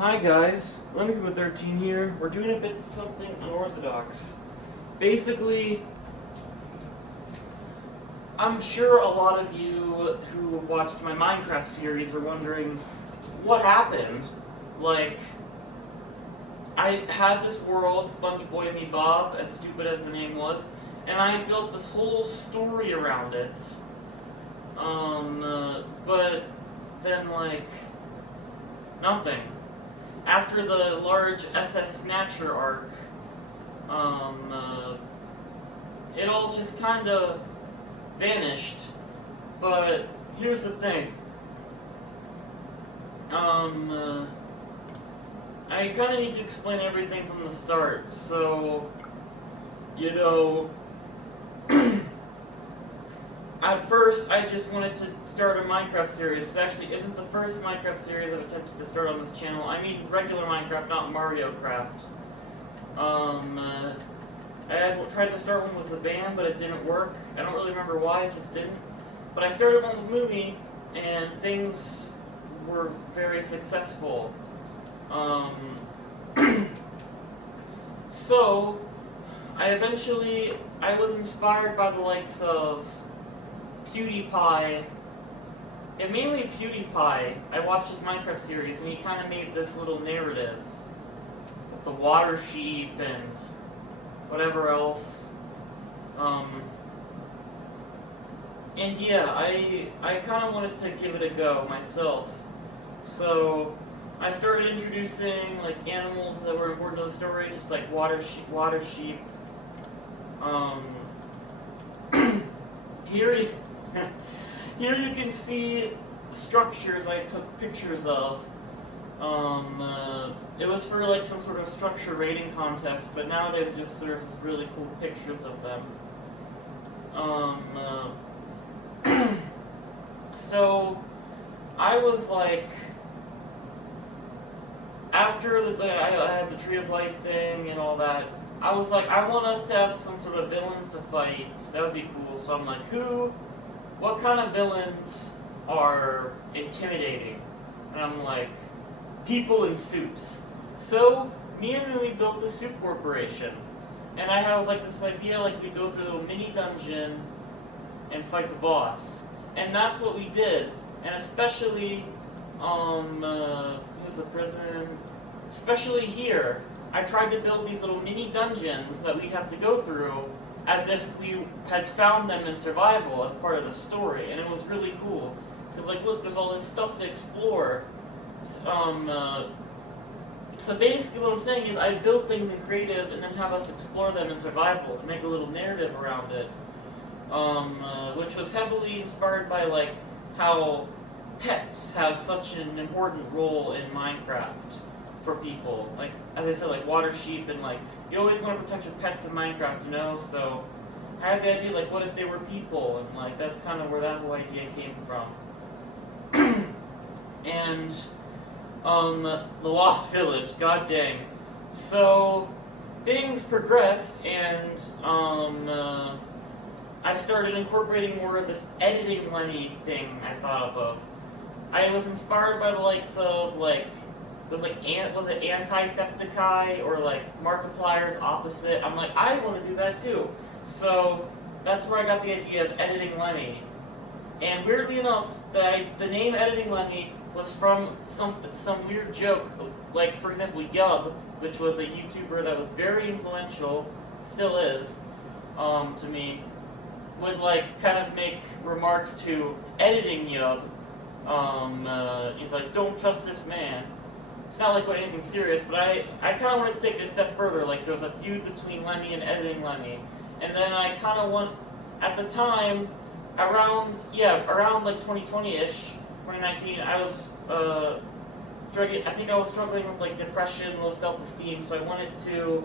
Hi guys, Lemon13 here. We're doing a bit something unorthodox. Basically, I'm sure a lot of you who have watched my Minecraft series are wondering what happened. Like, I had this world, SpongeBob Me Bob, as stupid as the name was, and I built this whole story around it. But then, like, nothing. After the large SS Snatcher arc, it all just kind of vanished. But here's the thing. I kind of need to explain everything from the start. So, you know, at first I just wanted to start a Minecraft series. This actually isn't the first Minecraft series I've attempted to start on this channel. I mean regular Minecraft, not Mario Craft. I had tried to start one with a band, but it didn't work. I don't really remember why, it just didn't. But I started one with Movie, and things were very successful. So, I was inspired by the likes of PewDiePie, and mainly PewDiePie. I watched his Minecraft series, and he kind of made this little narrative with the water sheep and whatever else. And yeah, I kind of wanted to give it a go myself. So I started introducing like animals that were important to the story, just like water sheep. Here you can see structures I took pictures of. It was for like some sort of structure rating contest, but nowadays there's really cool pictures of them. So I was like, after I had the Tree of Life thing and all that, I was like, I want us to have some sort of villains to fight. That would be cool. So I'm like, what kind of villains are intimidating? And I'm like, people in suits. So me and Louie built the Soup Corporation, and I had like this idea, like we'd go through a little mini dungeon and fight the boss, and that's what we did. And especially, the prison, especially here, I tried to build these little mini dungeons that we have to go through as if we had found them in survival as part of the story, and it was really cool. Because, like, look, there's all this stuff to explore. So basically what I'm saying is I build things in creative and then have us explore them in survival and make a little narrative around it. Which was heavily inspired by, like, how pets have such an important role in Minecraft for people. Like, as I said, like water sheep, and like, you always want to protect your pets in Minecraft, you know? So I had the idea, like, what if they were people? And like, that's kind of where that whole idea came from. And the Lost Village, god dang. So things progressed, and I started incorporating more of this editing Lenny thing I thought of. I was inspired by the likes of, like, was it Antisepticeye or like Markiplier's opposite? I'm like, I want to do that too. So that's where I got the idea of editing Lenny. And weirdly enough, the name editing Lenny was from some weird joke. Like, for example, Yub, which was a YouTuber that was very influential, still is, to me, would like kind of make remarks to editing Yub. He's like, don't trust this man. It's not like anything serious, but I kind of wanted to take it a step further. Like, there's a feud between Lemmy and editing Lemmy. And then I kind of at the time, around like 2020-ish, 2019, I was, I think I was struggling with like depression, low self-esteem, so I wanted to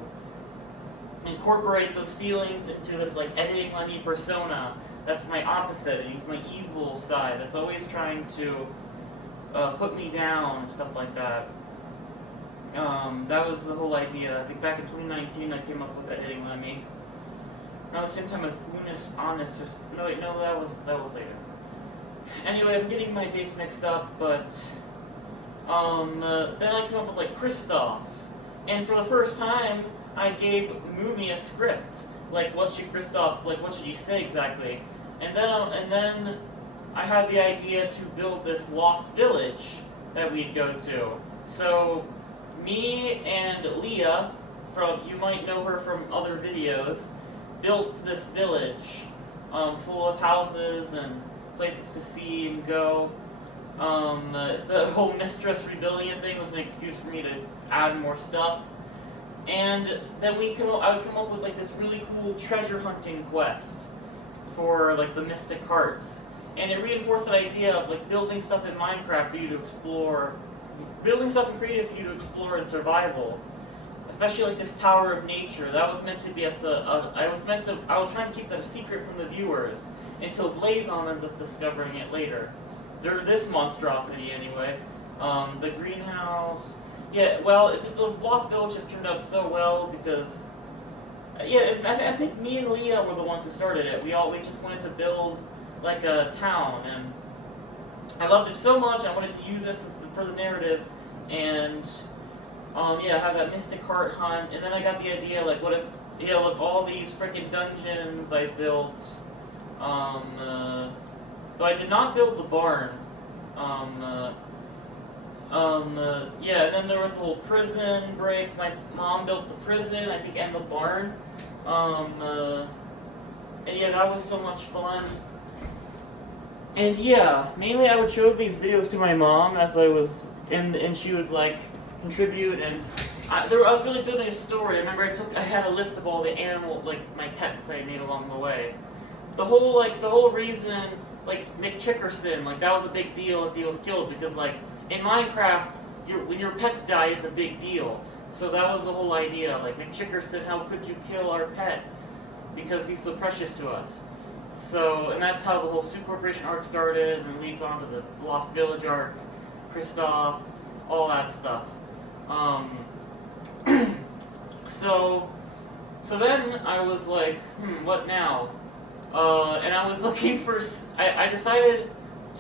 incorporate those feelings into this like editing Lemmy persona. That's my opposite, and he's my evil side that's always trying to put me down and stuff like that. That was the whole idea. I think back in 2019 I came up with editing Lemmy. Around the same time as Unis Honest, that was later. Anyway, I'm getting my dates mixed up, but Then I came up with like Kristoff, and for the first time, I gave Moomy a script. Like, what should Kristoff, like, what should you say exactly? And then I had the idea to build this lost village that we'd go to. So, me and Leah, you might know her from other videos, built this village full of houses and places to see and go. The whole Mistress Rebellion thing was an excuse for me to add more stuff. And then I would come up with like this really cool treasure hunting quest for like the Mystic Hearts. And it reinforced that idea of like building stuff in Minecraft for you to explore, building stuff in creative for you to explore in survival. Especially like this Tower of Nature. That was meant to be I was trying to keep that a secret from the viewers until Blazon ends up discovering it later. This monstrosity anyway. The greenhouse. Yeah, well, the Lost Village has turned out so well because, yeah, I think me and Leah were the ones who started it. We just wanted to build like a town, and I loved it so much. I wanted to use it for the narrative, and yeah, have that Mystic Heart hunt. And then I got the idea, like, what if, yeah, look, all these freaking dungeons I built. Though I did not build the barn. Yeah, and then there was the whole prison break. My mom built the prison, I think, and the barn. And yeah, that was so much fun. And yeah, mainly I would show these videos to my mom as I was, and she would like contribute. And I was really building a story. I remember I had a list of all the my pets I made along the way. The whole reason, like McChickerson, like that was a big deal if he was killed, because like in Minecraft, when your pets die, it's a big deal. So that was the whole idea. Like McChickerson, how could you kill our pet? Because he's so precious to us. So, and that's how the whole Sioux Corporation arc started, and leads on to the Lost Village arc, Kristoff, all that stuff. So then I was like, what now? And I was looking for. I decided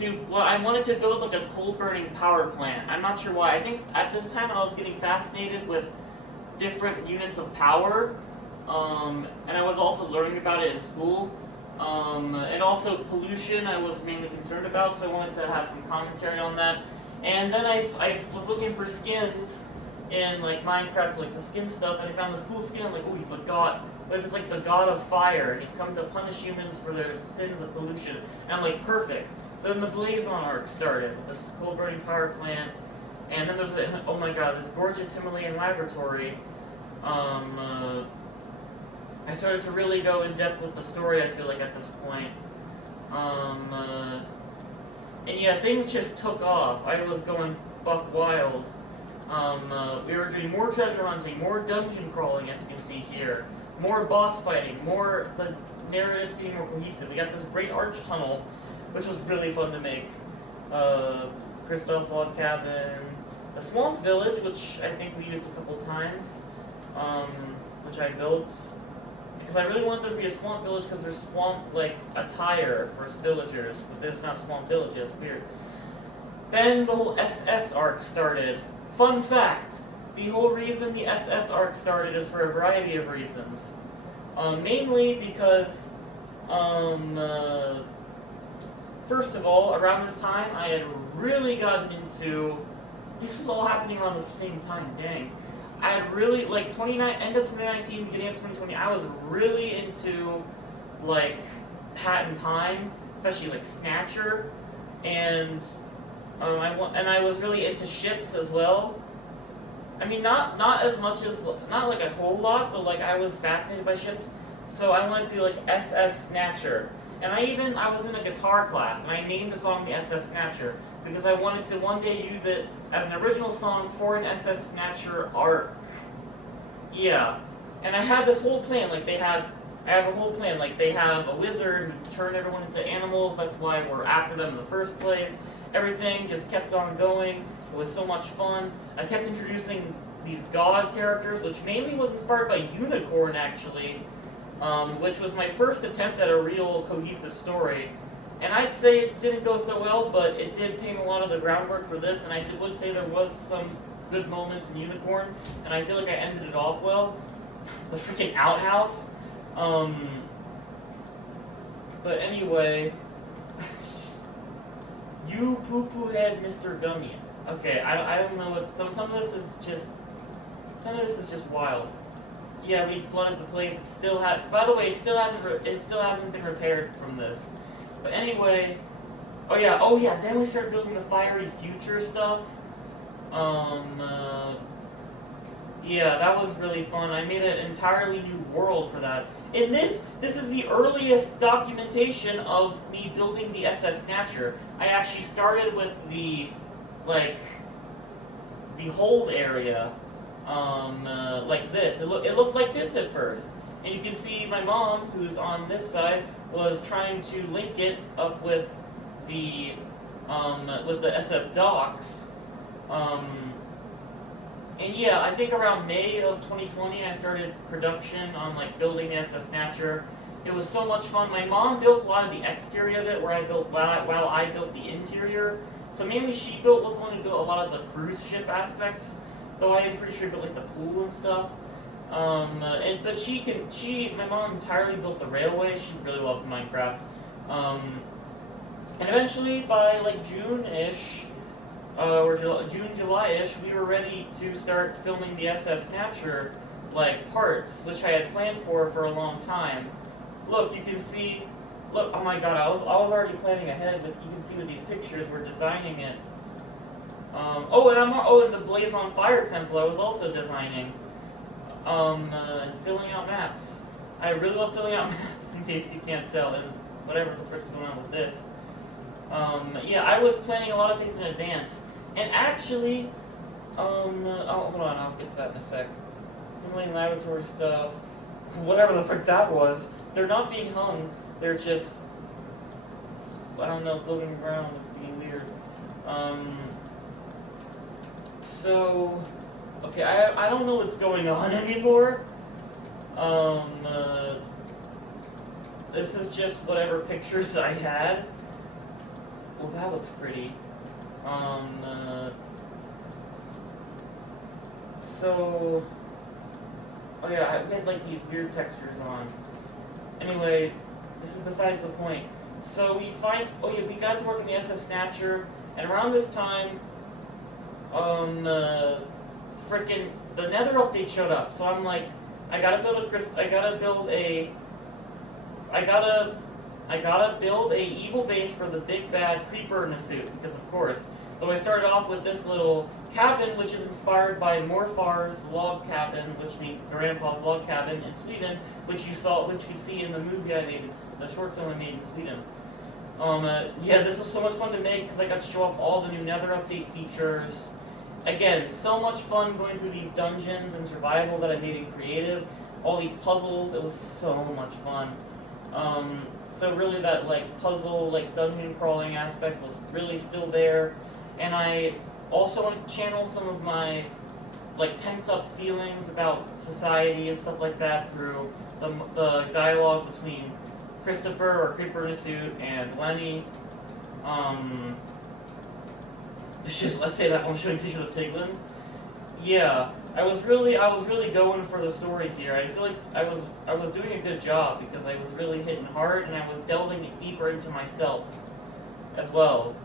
I wanted to build like a coal-burning power plant. I'm not sure why. I think at this time I was getting fascinated with different units of power, and I was also learning about it in school. And also pollution I was mainly concerned about, so I wanted to have some commentary on that. And then I was looking for skins in like Minecraft, like the skin stuff, and I found this cool skin. I'm like, oh, he's the god. But it's like the god of fire, and he's come to punish humans for their sins of pollution. And I'm like, perfect. So then the Blazon arc started with this coal-burning power plant, and then there's oh my god, this gorgeous Himalayan laboratory. I started to really go in depth with the story, I feel like, at this point. And yeah, things just took off. I was going buck wild. We were doing more treasure hunting, more dungeon crawling, as you can see here, more boss fighting, the narratives being more cohesive. We got this great arch tunnel, which was really fun to make. Kristoff's log cabin, the swamp village, which I think we used a couple times, which I built. Because I really wanted there to be a swamp village, because there's swamp, like, attire for villagers, but there's not swamp villages. Weird. Then the whole SS arc started. Fun fact, the whole reason the SS arc started is for a variety of reasons. Mainly because, first of all, around this time, I had really gotten into... This was all happening around the same time, dang. I had really, like, end of 2019, beginning of 2020, I was really into, like, Hat in Time, especially, like, Snatcher, and I was really into ships as well. I mean, not as much as, not, like, a whole lot, but, like, I was fascinated by ships, so I wanted to do, like, SS Snatcher. And I was in a guitar class, and I named the song the SS Snatcher, because I wanted to one day use it as an original song for an SS Snatcher arc. Yeah. And I had this whole plan, I have a whole plan, like, they have a wizard who turned everyone into animals, that's why we're after them in the first place. Everything just kept on going, it was so much fun. I kept introducing these god characters, which mainly was inspired by Unicorn, actually, which was my first attempt at a real cohesive story. And I'd say it didn't go so well, but it did paint a lot of the groundwork for this, and I would say there was some good moments in Unicorn, and I feel like I ended it off well. The freaking outhouse. But anyway, you poo-poo head Mr. Gummy. Okay, I don't know what, some of this is just wild. Yeah, we flooded the place. It still by the way, it still hasn't been repaired from this. But anyway, oh yeah, then we started building the fiery future stuff. Yeah, that was really fun. I made an entirely new world for that. In this is the earliest documentation of me building the SS Snatcher. I actually started with the hold area, like this. It looked like this at first, and you can see my mom, who's on this side, was trying to link it up with the SS docks. And yeah, I think around May of 2020 I started production on building the SS Snatcher. It was so much fun. My mom built a lot of the exterior of it, while I built the interior. So mainly she was the one who built a lot of the cruise ship aspects, though I am pretty sure built the pool and stuff. But my mom entirely built the railway. She really loves Minecraft. And eventually by June-ish, or June, July-ish, we were ready to start filming the SS Snatcher, parts, which I had planned for a long time. Look, you can see, oh my god, I was already planning ahead, but you can see with these pictures, we're designing it. And the Blaze on Fire temple I was also designing. And filling out maps. I really love filling out maps, in case you can't tell, and whatever the frick's going on with this. Yeah, I was planning a lot of things in advance. And actually, hold on, I'll get to that in a sec. Handling laboratory stuff, whatever the frick that was, they're not being hung, they're just, I don't know, floating around, being weird. So, okay, I don't know what's going on anymore. This is just whatever pictures I had. Well, that looks pretty. So, oh yeah, I had these weird textures on. Anyway, this is besides the point. So we got to work on the SS Snatcher, and around this time, frickin' the Nether update showed up. So I'm like, I gotta build a evil base for the big bad creeper in a suit, because of course. Though I started off with this little cabin, which is inspired by Morfar's log cabin, which means Grandpa's log cabin in Sweden, which you could see in the movie I made, the short film I made in Sweden. Yeah, this was so much fun to make because I got to show off all the new Nether update features. Again, so much fun going through these dungeons and survival that I made in creative. All these puzzles, it was so much fun. So really that puzzle, dungeon crawling aspect was really still there. And I also wanted to channel some of my pent up feelings about society and stuff like that through the dialogue between Christopher, or Creeper in a Suit, and Lemmy. Let's say that I'm showing pictures of piglins. Yeah, I was really going for the story here. I feel like I was doing a good job because I was really hitting hard and I was delving deeper into myself as well.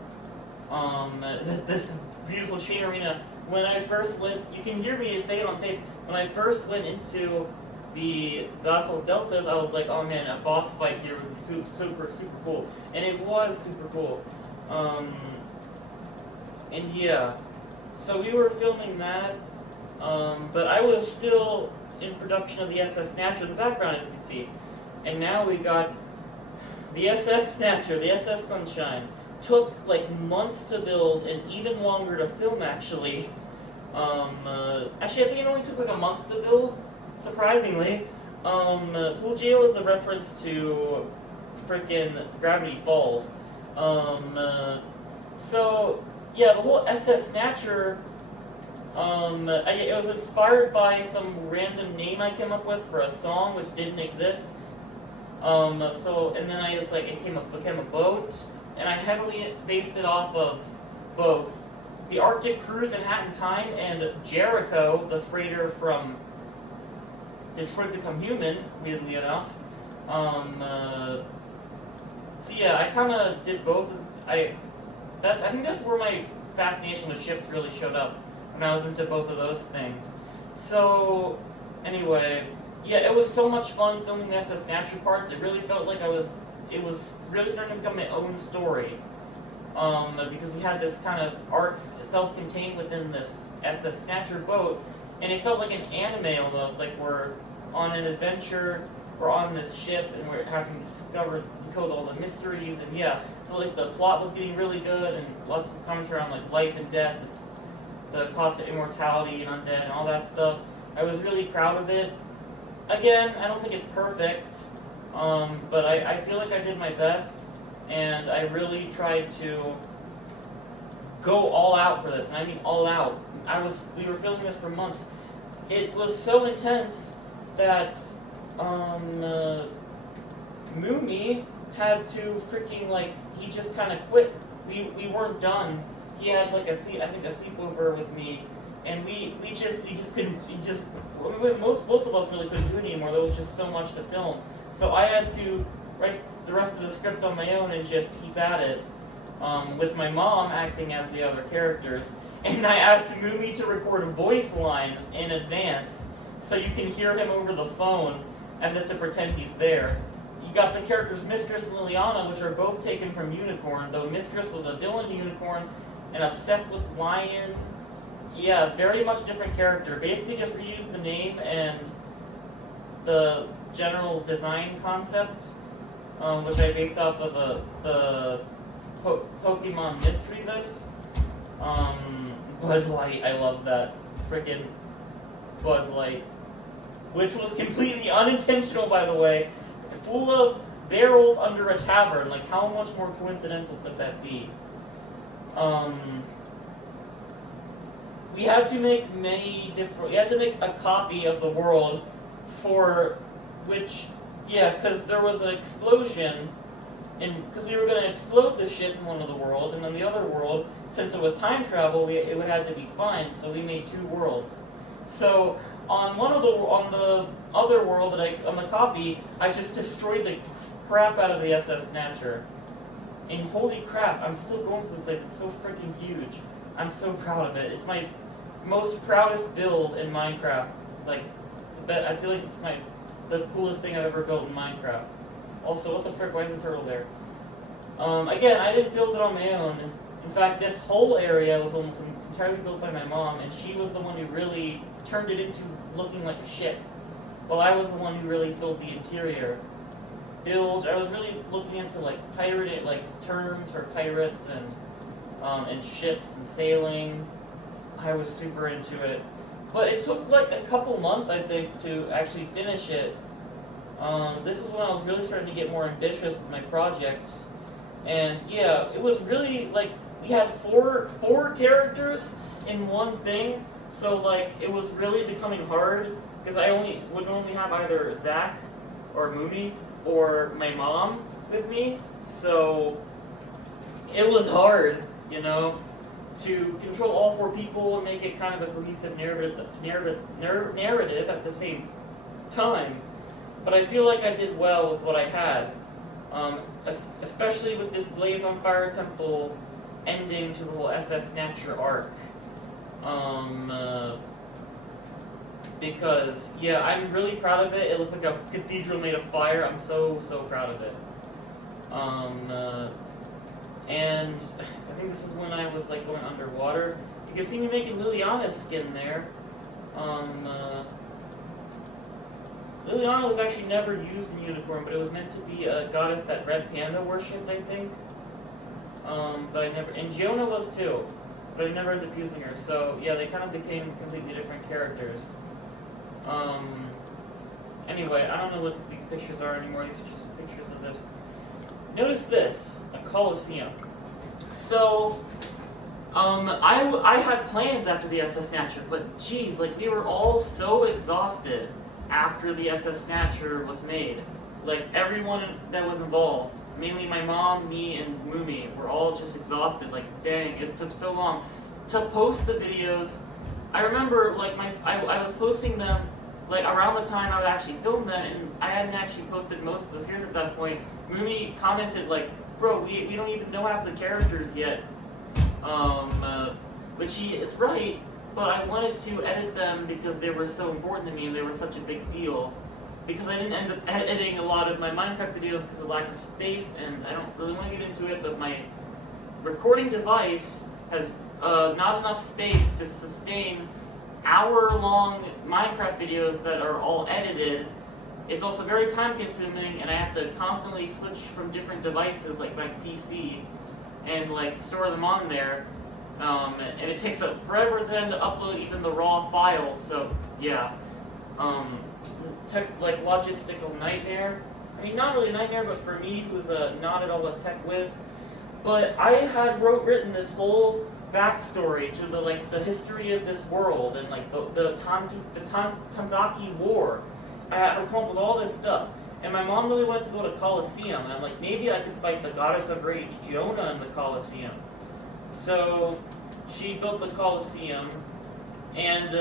This beautiful chain arena. When I first went, you can hear me say it on tape. When I first went into the Basalt Deltas, I was like, oh man, a boss fight here would be super cool, and it was super cool. And yeah, so we were filming that, but I was still in production of the SS Snatcher in the background, as you can see. And now we got the SS Snatcher, the SS Sunshine. Took months to build and even longer to film, actually. Actually, I think it only took a month to build, surprisingly. Pool Jail is a reference to frickin' Gravity Falls. So, yeah, the whole SS Snatcher, it was inspired by some random name I came up with for a song which didn't exist. And then it became a boat, and I heavily based it off of both the Arctic Cruise in Hat in Time and Jericho, the freighter from Detroit Become Human, weirdly enough. So yeah, I kind of did both. I think that's where my fascination with ships really showed up, when I was into both of those things. So anyway, yeah, it was so much fun filming the SS Snatcher parts. It really felt like it was really starting to become my own story. Because we had this kind of arc self-contained within this SS Snatcher boat, and it felt like an anime almost, like we're on an adventure, we're on this ship, and we're having to decode all the mysteries, and yeah, I felt like the plot was getting really good, and lots of commentary on like life and death, the cost of immortality and undead, and all that stuff. I was really proud of it. Again, I don't think it's perfect, but I feel like I did my best, and I really tried to go all out for this, and I mean all out. We were filming this for months. It was so intense that Moomy had to freaking, like, he just kind of quit. We weren't done. He had like a sleepover with me, and we just couldn't. Both of us really couldn't do it anymore. There was just so much to film. So I had to write the rest of the script on my own and just keep at it, with my mom acting as the other characters. And I asked Moomy to record voice lines in advance, so you can hear him over the phone as if to pretend he's there. You got the characters Mistress and Liliana, which are both taken from Unicorn, though Mistress was a villain in Unicorn and obsessed with Lion. Yeah, very much different character. Basically just reused the name and the general design concept, which I based off of the Pokemon Mystery Vis. Bud Light, I love that. Frickin' Bud Light. Which was completely unintentional, by the way. Full of barrels under a tavern. Like, how much more coincidental could that be? We had to make we had to make a copy of the world for which, yeah, because there was an explosion, and because we were going to explode the ship in one of the worlds, and then the other world, since it was time travel, it would have to be fine, so we made two worlds. So on the other world on the copy, I just destroyed the crap out of the SS Snatcher. And holy crap, I'm still going through this place. It's so freaking huge. I'm so proud of it. It's my most proudest build in Minecraft. Like, I feel like it's the coolest thing I've ever built in Minecraft. Also, what the frick? Why is the turtle there? Again, I didn't build it on my own. In fact, this whole area was almost entirely built by my mom, and she was the one who really turned it into looking like a ship, while I was the one who really filled the interior. I was really looking into like terms for pirates and ships and sailing. I was super into it, but it took like a couple months, I think, to actually finish it. This is when I was really starting to get more ambitious with my projects, and yeah, it was really like we had four characters in one thing, so like it was really becoming hard because I would normally have either Zach or Mooney or my mom with me, so it was hard, to control all four people and make it kind of a cohesive narrative at the same time. But I feel like I did well with what I had, especially with this Blaze on Fire Temple ending to the whole SS Snatcher arc. Because, yeah, I'm really proud of it. It looks like a cathedral made of fire. I'm so proud of it. And I think this is when I was like going underwater. You can see me making Liliana's skin there. Liliana was actually never used in Unicorn, but it was meant to be a goddess that Red Panda worshipped, I think. But I never, and Giona was too, but I never ended up using her. So yeah, they kind of became completely different characters. Anyway, I don't know what these pictures are anymore. These are just pictures of this. Notice this, a Colosseum. So, I had plans after the SS Snatcher, but geez, like we were all so exhausted after the SS Snatcher was made. Like, everyone that was involved, mainly my mom, me, and Mumi, were all just exhausted. Like, dang, it took so long to post the videos. I remember, like, I was posting them, like, around the time I would actually film them, and I hadn't actually posted most of the series at that point. Mumi commented, like, bro, we don't even know half the characters yet. Which he is right, but I wanted to edit them because they were so important to me and they were such a big deal. Because I didn't end up editing a lot of my Minecraft videos because of lack of space, and I don't really want to get into it, but my recording device has not enough space to sustain hour-long Minecraft videos that are all edited. It's also very time-consuming, and I have to constantly switch from different devices, like my PC, and like store them on there. And it takes up forever then to upload even the raw files. So yeah, like logistical nightmare. I mean, not really a nightmare, but for me, who's not at all a tech whiz. But I had written this whole backstory to the history of this world and like the Tanzaki War. I come up with all this stuff, and my mom really wanted to go to Colosseum, and I'm like, maybe I could fight the goddess of rage, Jonah, in the Colosseum. So she built the Colosseum, and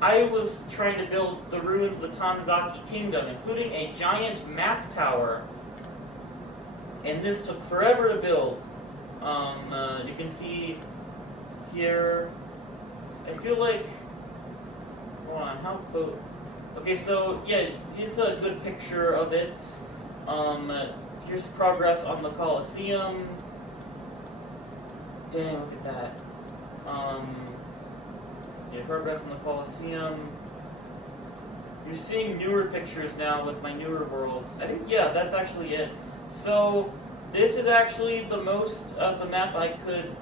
I was trying to build the ruins of the Tanzaki Kingdom, including a giant map tower. And this took forever to build. You can see here, I feel like, hold on, how close? Okay, so yeah, here's a good picture of it. Here's progress on the Colosseum. Dang, look at that. Yeah, progress in the Colosseum. You're seeing newer pictures now with my newer worlds. I think, yeah, that's actually it. So, this is actually the most of the map I could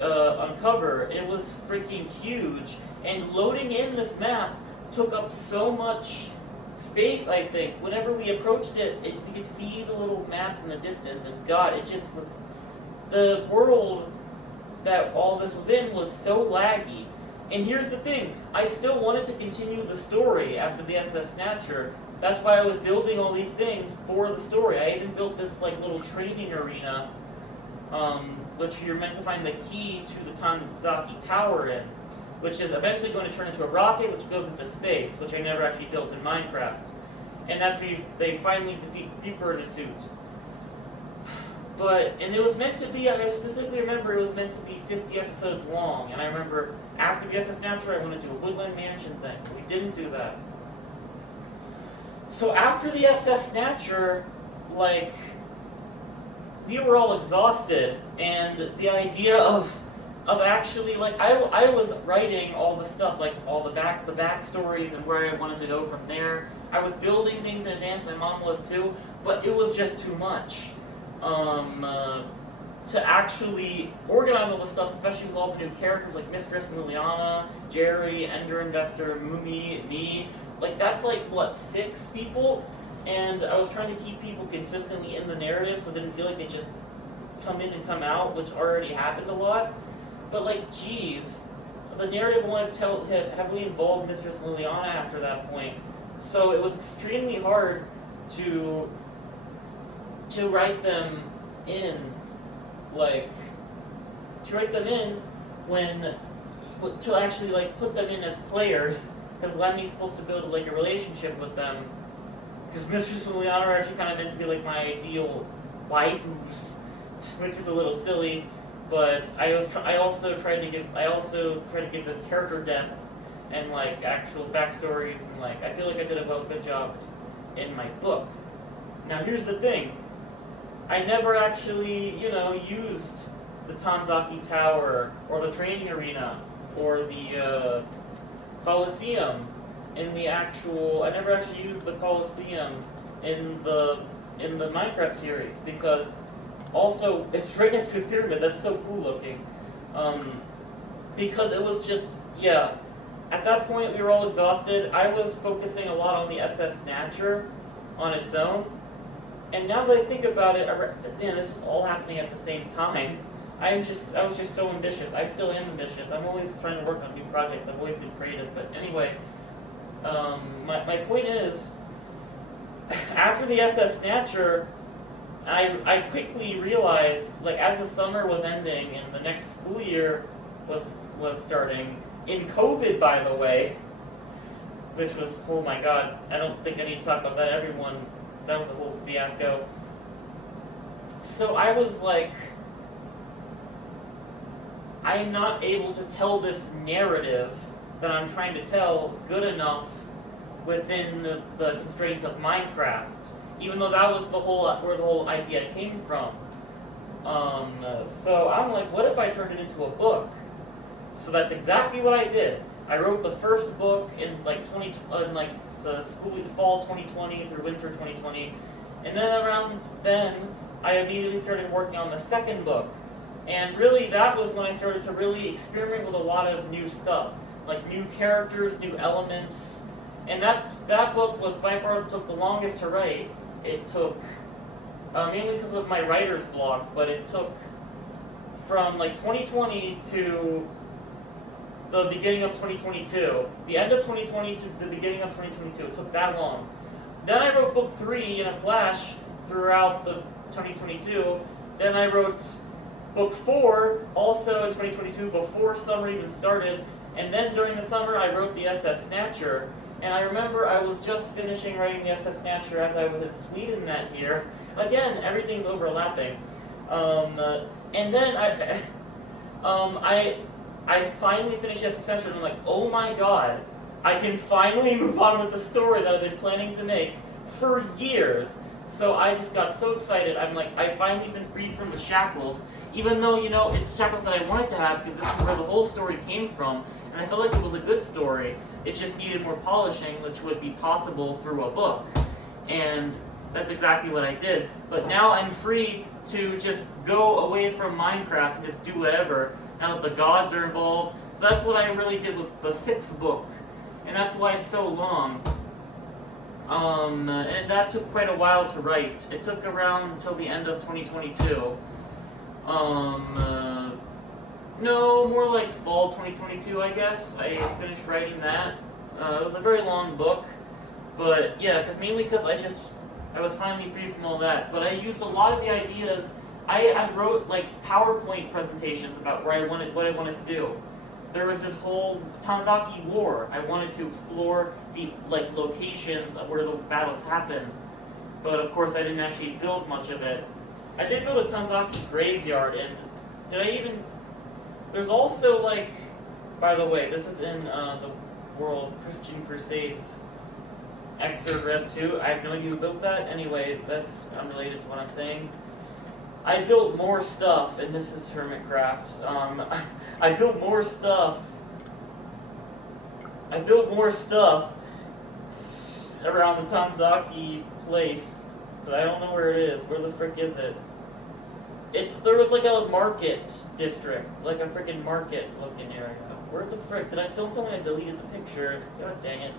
uncover. It was freaking huge, and loading in this map took up so much space, I think. Whenever we approached it, we could see the little maps in the distance, and God, it just was... The world that all this was in was so laggy. And here's the thing, I still wanted to continue the story after the SS Snatcher. That's why I was building all these things for the story. I even built this like little training arena, which you're meant to find the key to the Tanzaki Tower in, which is eventually going to turn into a rocket, which goes into space, which I never actually built in Minecraft. And that's where they finally defeat Creeper in a suit. And it was meant to be, I specifically remember it was meant to be 50 episodes long, and I remember after the SS Snatcher I wanted to do a Woodland Mansion thing. We didn't do that. So after the SS Snatcher, like, we were all exhausted, and the idea of actually, like, I was writing all the stuff, like all the backstories and where I wanted to go from there. I was building things in advance, my mom was too, but it was just too much. To actually organize all this stuff, especially with all the new characters like Mistress and Liliana, Jerry, Ender Investor, Mumi, me. Like, that's like, what, 6 people? And I was trying to keep people consistently in the narrative so it didn't feel like they just come in and come out, which already happened a lot. But, like, geez, the narrative wanted to heavily involve Mistress and Liliana after that point. So it was extremely hard to write them in, to actually, like, put them in as players, because Lemny's supposed to build, like, a relationship with them, because Mistress and Liliana are actually kind of meant to be, like, my ideal waifus, which is a little silly, but I also tried to give them character depth, and, like, actual backstories, and, like, I feel like I did a good job in my book. Now, here's the thing. I never actually, used the Tanzaki Tower, or the training arena, or the Colosseum in the actual... I never actually used the Colosseum in the Minecraft series, because also, it's right next to a pyramid, that's so cool looking. Because it was just, yeah, at that point we were all exhausted. I was focusing a lot on the SS Snatcher on its own. And now that I think about it, man, this is all happening at the same time. I was just so ambitious. I still am ambitious. I'm always trying to work on new projects. I've always been creative. But anyway, my point is, after the SS Snatcher, I quickly realized, like, as the summer was ending and the next school year was starting, in COVID, by the way, which was, oh my god, I don't think I need to talk about that. That was a whole fiasco. So I was like, I'm not able to tell this narrative that I'm trying to tell good enough within the constraints of Minecraft, even though that was where the whole idea came from. So I'm like, what if I turned it into a book? So that's exactly what I did. I wrote the first book in the fall 2020 through winter 2020, and then around then I immediately started working on the second book. And really, that was when I started to really experiment with a lot of new stuff, like new characters, new elements. And that book was by far took the longest to write. It took, mainly because of my writer's block, but it took from like 2020 to the beginning of 2022. The end of 2020 to the beginning of 2022. It took that long. Then I wrote book 3 in a flash throughout the 2022. Then I wrote book 4 also in 2022 before summer even started. And then during the summer I wrote the SS Snatcher. And I remember I was just finishing writing the SS Snatcher as I was in Sweden that year. Again, everything's overlapping. And then I finally finished the SS Snatcher and I'm like, oh my god, I can finally move on with the story that I've been planning to make for years. So I just got so excited. I'm like, I've finally been freed from the shackles, even though, it's shackles that I wanted to have because this is where the whole story came from. And I felt like it was a good story. It just needed more polishing, which would be possible through a book. And that's exactly what I did. But now I'm free to just go away from Minecraft and just do whatever, now that the gods are involved. So that's what I really did with the 6th book. And that's why it's so long. And that took quite a while to write. It took around until the end of 2022. No, more like fall 2022, I guess. I finished writing that. It was a very long book, but yeah, mainly because I was finally free from all that. But I used a lot of the ideas. I wrote like PowerPoint presentations about what I wanted to do. There was this whole Tanzaki War. I wanted to explore the locations of where the battles happened, but of course I didn't actually build much of it. I did build a Tanzaki graveyard, and there's also, by the way, this is in the World Christian Crusades Excerpt Rev 2. I have no idea who built that. Anyway, that's unrelated to what I'm saying. I built more stuff, and this is Hermitcraft. I built more stuff. Around the Tanzaki place, but I don't know where it is. Where the frick is it? There was like a market district, like a freaking market looking area. Where the frick? Don't tell me I deleted the pictures. God dang it.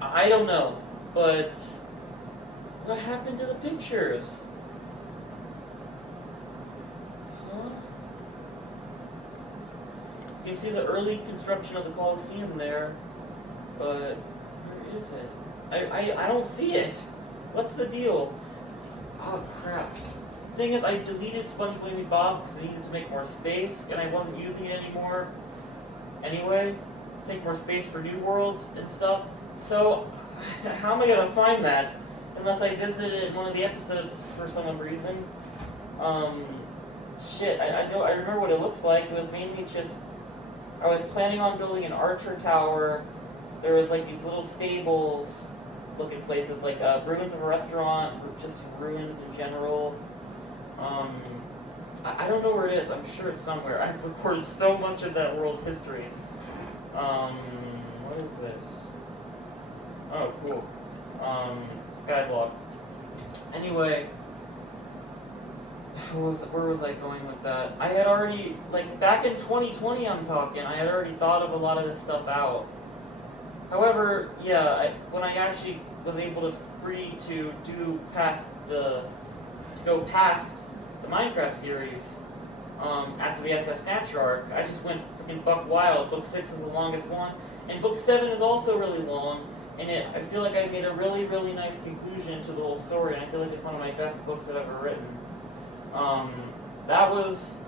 I don't know, but what happened to the pictures? Huh? You can see the early construction of the Colosseum there, but where is it? I don't see it. What's the deal? Oh crap. Thing is, I deleted Sponge Wavy Bob because I needed to make more space, and I wasn't using it anymore. Anyway, make more space for new worlds and stuff. So, how am I gonna find that? Unless I visited in one of the episodes for some reason. Shit, I remember what it looks like. It was mainly just, I was planning on building an archer tower. There was like these little stables looking places, like ruins of a restaurant, just ruins in general. I don't know where it is. I'm sure it's somewhere. I've recorded so much of that world's history. What is this? Oh, cool. Skyblock. Anyway, where was I going with that? I had already, back in 2020 I'm talking, I had already thought of a lot of this stuff out. However, yeah, when I actually was able to go past the Minecraft series, after the SS Snatcher arc, I just went freaking buck wild. Book 6 is the longest one, and Book 7 is also really long, and I feel like I made a really, really nice conclusion to the whole story, and I feel like it's one of my best books I've ever written. That was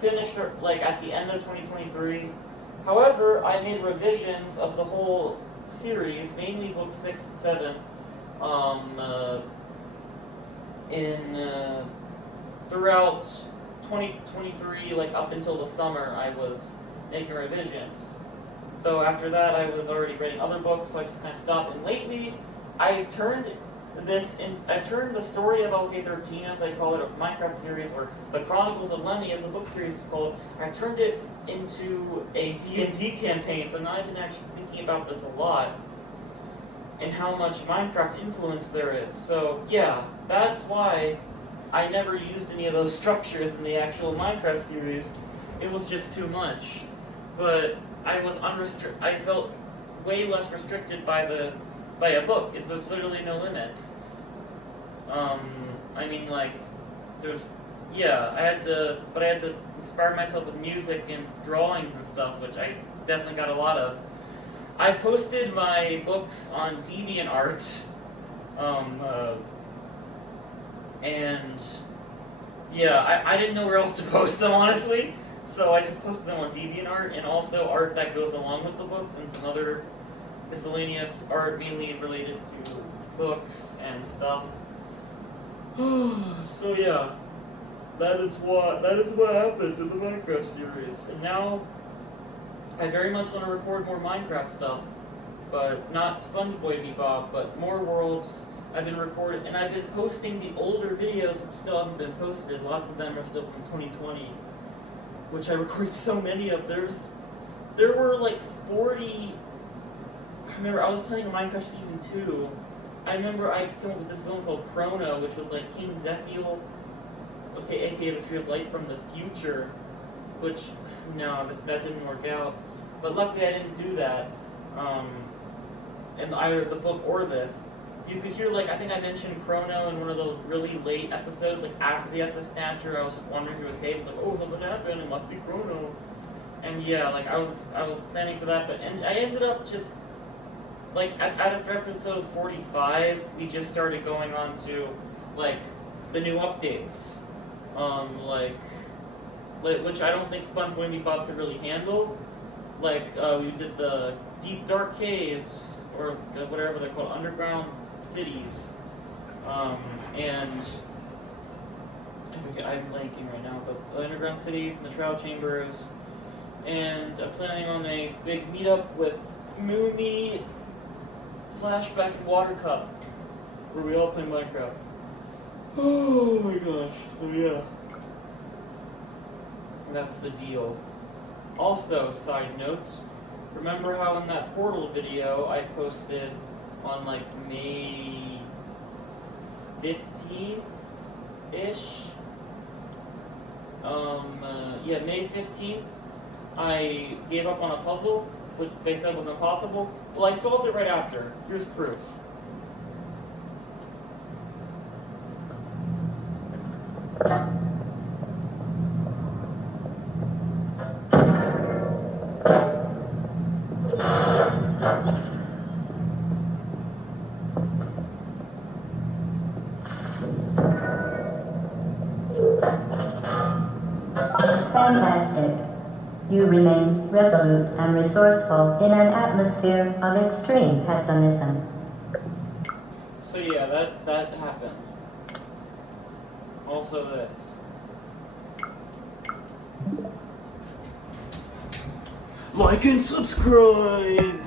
finished like at the end of 2023. However, I made revisions of the whole series, mainly books 6 and 7, throughout 2023, like up until the summer, I was making revisions. Though after that, I was already writing other books, so I just kind of stopped. And lately, I've turned the story of LK13, as I call it, a Minecraft series, or the Chronicles of Lemmy, as the book series is called. I've turned it into a D&D campaign, so now I've been actually thinking about this a lot, and how much Minecraft influence there is. So yeah, that's why I never used any of those structures in the actual Minecraft series. It was just too much. But I felt way less restricted by a book. There's literally no limits. I mean, like, I had to inspire myself with music and drawings and stuff, which I definitely got a lot of. I posted my books on Deviantart, and yeah, I didn't know where else to post them, honestly, so I just posted them on DeviantArt, and also art that goes along with the books, and some other miscellaneous art mainly related to books and stuff. So yeah, that is what happened in the Minecraft series, and now I very much want to record more Minecraft stuff, but not SpongeBob Bebop, but more worlds. I've been recording, and I've been posting the older videos that still haven't been posted. Lots of them are still from 2020, which I recorded so many of. There were like 40. I remember I was playing Minecraft Season 2. I remember I came up with this villain called Chrono, which was like King Zephiel, aka the Tree of Life from the future, which, no, that didn't work out. But luckily I didn't do that, in either the book or this. You could hear, like, I think I mentioned Chrono in one of the really late episodes, like after the SS Snatcher. I was just wandering through a cave, like, oh, something happened, it must be Chrono. And yeah, like, I was planning for that, and I ended up just, like, after episode 45, we just started going on to, like, the new updates. Which I don't think SpongeBob Bebop could really handle. Like, we did the Deep Dark Caves, or whatever they're called, underground cities. And I'm blanking right now, but the underground cities and the trial chambers. And I'm planning on a big meetup with Mooney, Flashback, and Watercup, where we all play Minecraft. Oh my gosh, so yeah. That's the deal. Also, side notes, remember how in that Portal video I posted on like May 15th-ish? May 15th, I gave up on a puzzle, which they said was impossible. Well, I solved it right after. Here's proof. Fantastic. You remain resolute and resourceful in an atmosphere of extreme pessimism. So yeah, that happened. Also this. Like and subscribe!